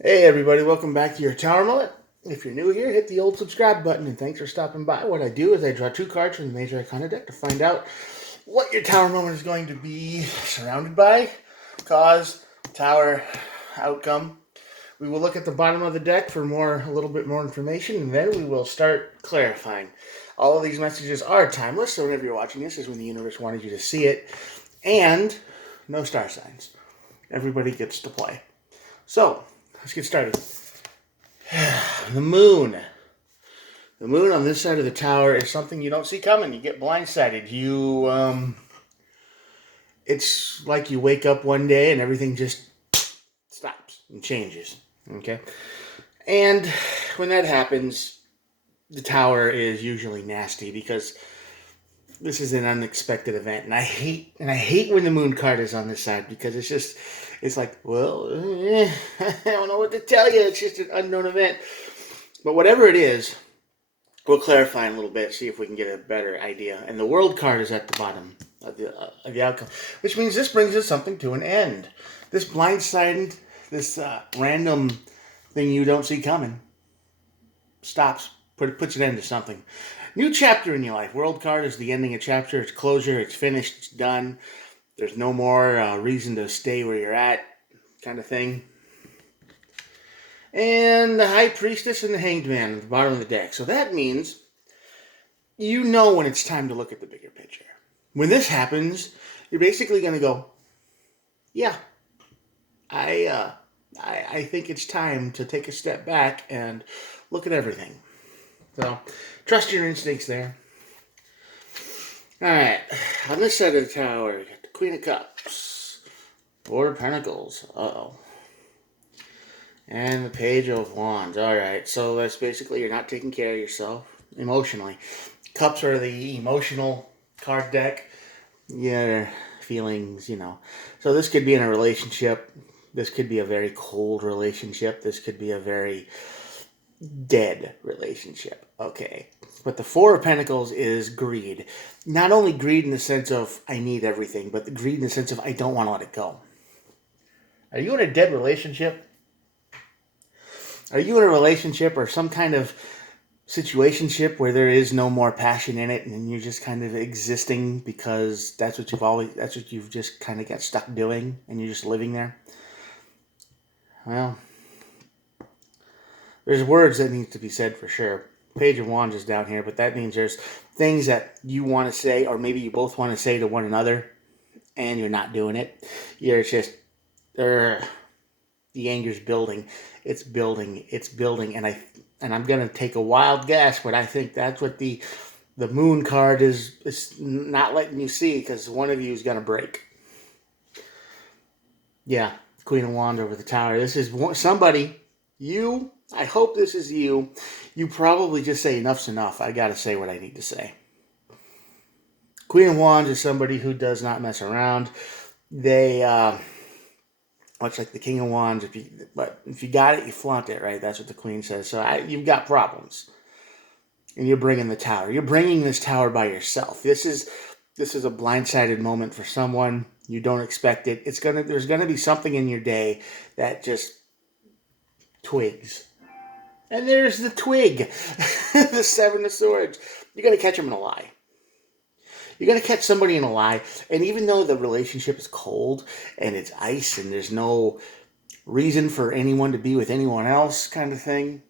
Hey everybody, welcome back to your Tower Mullet. If you're new here, hit the old subscribe button and thanks for stopping by. What I do is I draw two cards from the Major Arcana deck to find out what your Tower Moment is going to be surrounded by, cause, tower, outcome. We will look at the bottom of the deck for a little bit more information, and then we will start clarifying. All of these messages are timeless, so whenever you're watching this is when the universe wanted you to see it, and no star signs. Everybody gets to play. So, let's get started. The moon. The moon on this side of the tower is something you don't see coming. You get blindsided. It's like you wake up one day and everything just stops and changes. Okay? And when that happens, the tower is usually nasty because this is an unexpected event. And I hate when the moon card is on this side because it's like, well, I don't know what to tell you. It's just an unknown event. But whatever it is, we'll clarify in a little bit, see if we can get a better idea. And the world card is at the bottom of the outcome, which means this brings us something to an end. This blindsided, this random thing you don't see coming stops, puts an end to something. New chapter in your life. World card is the ending of chapter. It's closure. It's finished. It's done. There's no more reason to stay where you're at, kind of thing. And the High Priestess and the Hanged Man at the bottom of the deck. So that means you know when it's time to look at the bigger picture. When this happens, you're basically going to go, yeah, I think it's time to take a step back and look at everything. So trust your instincts there. All right, on this side of the tower, you got the Queen of Cups, Four of Pentacles, and the Page of Wands. All right, so that's basically you're not taking care of yourself emotionally. Cups are the emotional card deck. Yeah, feelings, So this could be in a relationship. This could be a very cold relationship. This could be a very dead relationship. Okay. But the Four of Pentacles is greed. Not only greed in the sense of I need everything, but the greed in the sense of I don't want to let it go. Are you in a dead relationship? Are you in a relationship or some kind of situationship where there is no more passion in it and you're just kind of existing because that's what you've just kind of got stuck doing and you're just living there? Well, there's words that need to be said for sure. Page of Wands is down here, but that means there's things that you want to say, or maybe you both want to say to one another, and you're not doing it. You're just, the anger's building. It's building. It's building, and I'm gonna take a wild guess, but I think that's what the moon card is not letting you see because one of you is gonna break. Yeah, Queen of Wands over the tower. This is somebody. You, I hope this is you. You probably just say enough's enough. I gotta say what I need to say. Queen of Wands is somebody who does not mess around. They, much like the King of Wands, if you got it, you flaunt it, right? That's what the Queen says. So you've got problems, and you're bringing the tower. You're bringing this tower by yourself. This is a blindsided moment for someone. You don't expect it. There's gonna be something in your day that just twigs. And there's the twig, the Seven of Swords. You're going to catch them in a lie. You're going to catch somebody in a lie, and even though the relationship is cold and it's ice and there's no reason for anyone to be with anyone else kind of thing,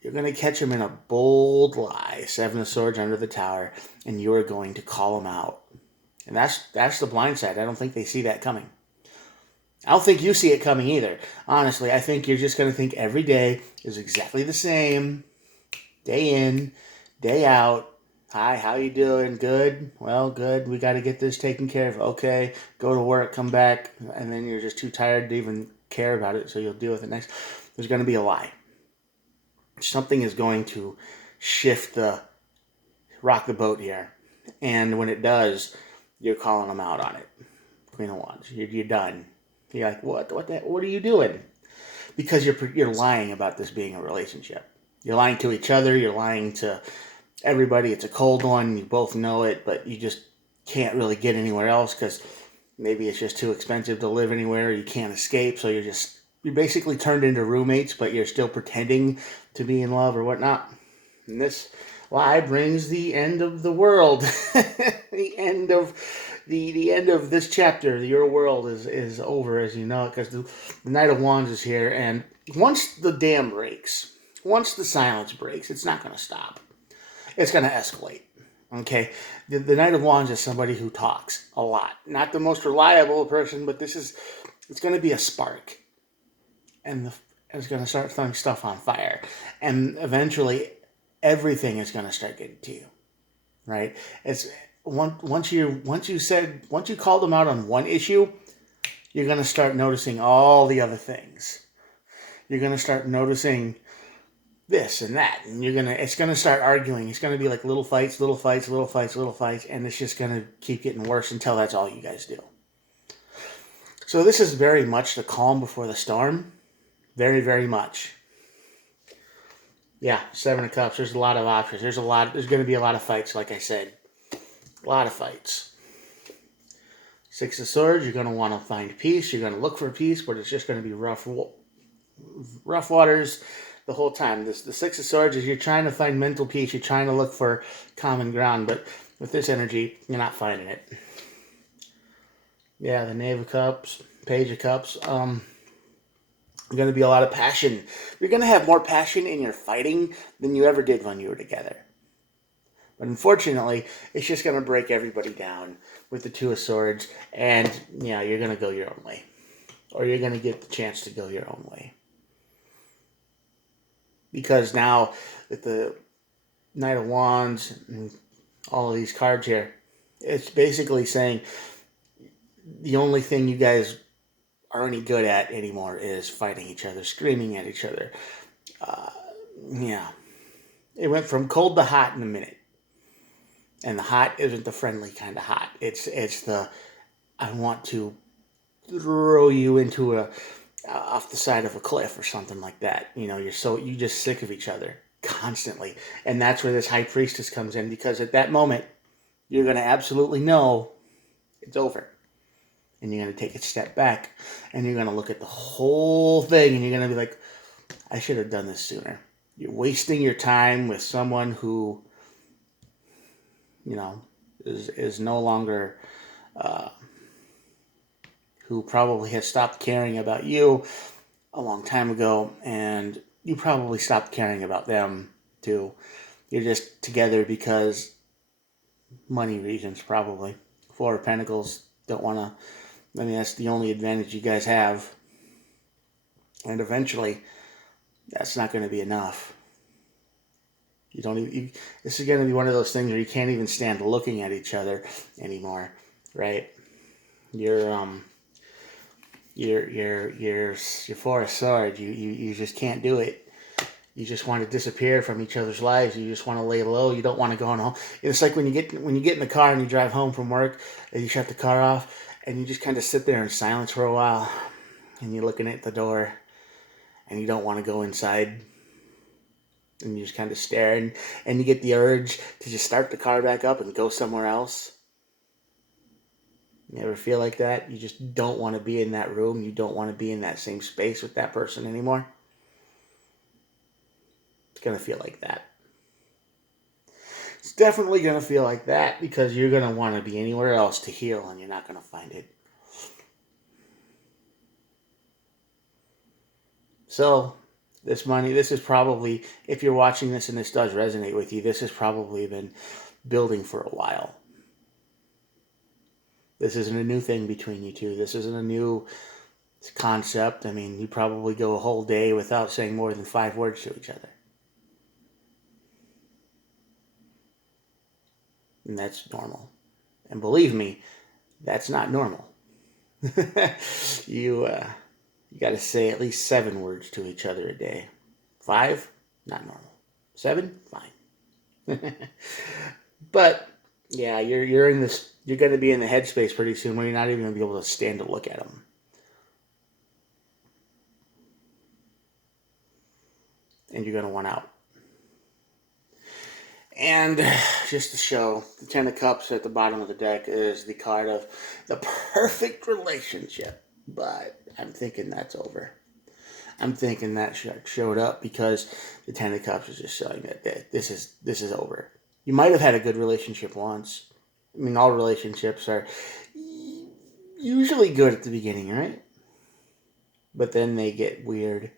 you're going to catch them in a bold lie, Seven of Swords under the tower, and you're going to call them out. And that's the blind side. I don't think they see that coming. I don't think you see it coming either. Honestly, I think you're just going to think every day is exactly the same. Day in, day out. Hi, how you doing? Good? Well, good. We got to get this taken care of. Okay. Go to work, come back, and then you're just too tired to even care about it, so you'll deal with it next. There's going to be a lie. Something is going to rock the boat here. And when it does, you're calling them out on it. Queen of Wands. You're done. You're like, what are you doing? Because you're lying about this being a relationship. You're lying to each other. You're lying to everybody. It's a cold one. You both know it, but you just can't really get anywhere else because maybe it's just too expensive to live anywhere. You can't escape, so you're just you're basically turned into roommates, but you're still pretending to be in love or whatnot. And this lie brings the end of the world. The end of this chapter. Your world is over as you know it, because the Knight of Wands is here, and once the dam breaks, once the silence breaks, it's not going to stop. It's going to escalate. Okay, the Knight of Wands is somebody who talks a lot. Not the most reliable person, but it's going to be a spark, and it's going to start throwing stuff on fire, and eventually everything is going to start getting to you, right? It's once you called them out on one issue, you're going to start noticing all the other things. You're going to start noticing this and that, and it's going to start arguing. It's going to be like little fights, and it's just going to keep getting worse until that's all you guys do. So this is very much the calm before the storm. Very, very much. Yeah, Seven of Cups. There's a lot of options. There's going to be a lot of fights, like I said. A lot of fights. Six of Swords. You're going to want to find peace. You're going to look for peace, but it's just going to be rough waters the whole time. The Six of Swords is you're trying to find mental peace. You're trying to look for common ground, but with this energy, you're not finding it. Yeah, the Knave of Cups, Page of Cups. Going to be a lot of passion. You're going to have more passion in your fighting than you ever did when you were together. But unfortunately, it's just going to break everybody down with the Two of Swords, and you're going to go your own way. Or you're going to get the chance to go your own way. Because now, with the Knight of Wands and all of these cards here, it's basically saying the only thing you guys are any good at anymore is fighting each other, screaming at each other. It went from cold to hot in a minute. And the hot isn't the friendly kind of hot. It's the, I want to throw you into off the side of a cliff or something like that. You're just sick of each other constantly. And that's where this High Priestess comes in, because at that moment, you're going to absolutely know it's over. And you're going to take a step back, and you're going to look at the whole thing, and you're going to be like, I should have done this sooner. You're wasting your time with someone who, is no longer, who probably has stopped caring about you a long time ago, and you probably stopped caring about them too. You're just together because money reasons, probably. Four of Pentacles, don't want to. That's the only advantage you guys have. And eventually, that's not going to be enough. This is going to be one of those things where you can't even stand looking at each other anymore, right? You're Four of Swords. You just can't do it. You just want to disappear from each other's lives. You just want to lay low. You don't want to go home. It's like when you get in the car and you drive home from work and you shut the car off and you just kind of sit there in silence for a while, and you're looking at the door and you don't want to go inside, and you just kind of stare, and you get the urge to just start the car back up and go somewhere else. You ever feel like that? You just don't want to be in that room. You don't want to be in that same space with that person anymore. It's going to feel like that. It's definitely going to feel like that, because you're going to want to be anywhere else to heal, and you're not going to find it. So, this is probably, if you're watching this and this does resonate with you, this has probably been building for a while. This isn't a new thing between you two. This isn't a new concept. You probably go a whole day without saying more than 5 words to each other. And that's normal. And believe me, that's not normal. You got to say at least 7 words to each other a day. 5, not normal. 7, fine. But yeah, you're in this. You're going to be in the headspace pretty soon where you're not even going to be able to stand to look at them. And you're going to want out. And just to show, the Ten of Cups at the bottom of the deck is the card of the perfect relationship. But I'm thinking that's over. I'm thinking that showed up because the Ten of Cups is just showing that this is over. You might have had a good relationship once. I mean, all relationships are usually good at the beginning, right? But then they get weird,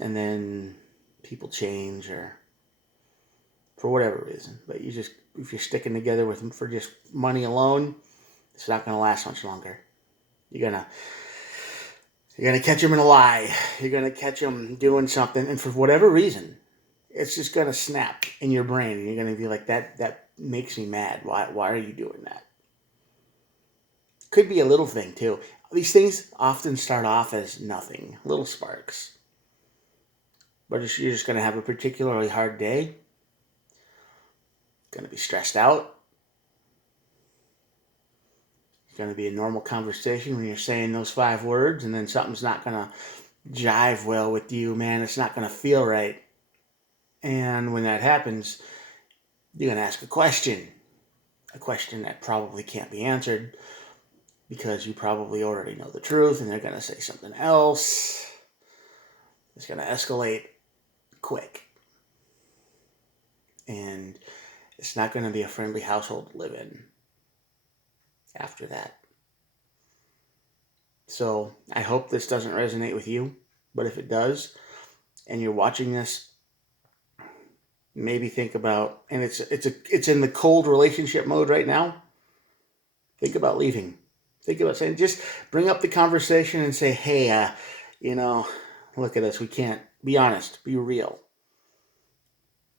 and then people change, or for whatever reason. But if you're sticking together with them for just money alone, it's not going to last much longer. You're gonna catch them in a lie. You're gonna catch them doing something, and for whatever reason, it's just gonna snap in your brain, and you're gonna be like, "That makes me mad. Why are you doing that?" Could be a little thing too. These things often start off as nothing, little sparks, but you're just gonna have a particularly hard day. Gonna be stressed out. It's gonna be a normal conversation when you're saying those 5 words, and then something's not gonna jive well with you, man. It's not gonna feel right. And when that happens, you're going to ask a question that probably can't be answered because you probably already know the truth, and they're going to say something else. It's going to escalate quick. And it's not going to be a friendly household to live in after that. So I hope this doesn't resonate with you, but if it does, and you're watching this, maybe think about, and it's in the cold relationship mode right now. Think about leaving. Think about saying, just bring up the conversation and say, "Hey, look at us. We can't be honest. Be real."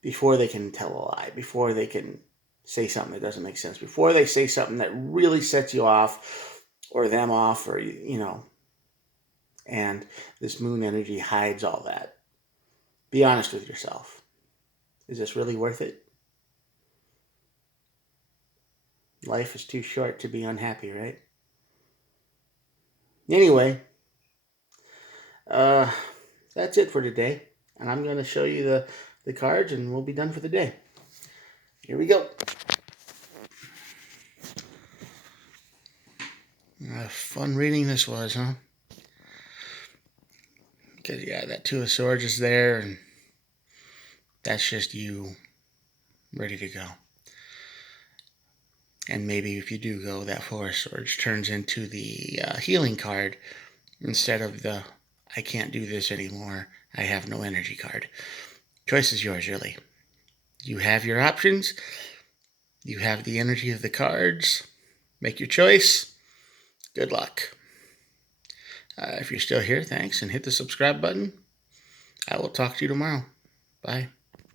Before they can tell a lie, before they can say something that doesn't make sense, before they say something that really sets you off, or them off, or and this moon energy hides all that. Be honest with yourself. Is this really worth it? Life is too short to be unhappy, right? Anyway, that's it for today. And I'm going to show you the cards, and we'll be done for the day. Here we go. Fun reading this was, huh? Because, yeah, that Two of Swords is there, and that's just you ready to go. And maybe if you do go, that Four of Swords turns into the healing card instead of the "I can't do this anymore, I have no energy" card. Choice is yours, really. You have your options. You have the energy of the cards. Make your choice. Good luck. If you're still here, thanks, and hit the subscribe button. I will talk to you tomorrow. Bye.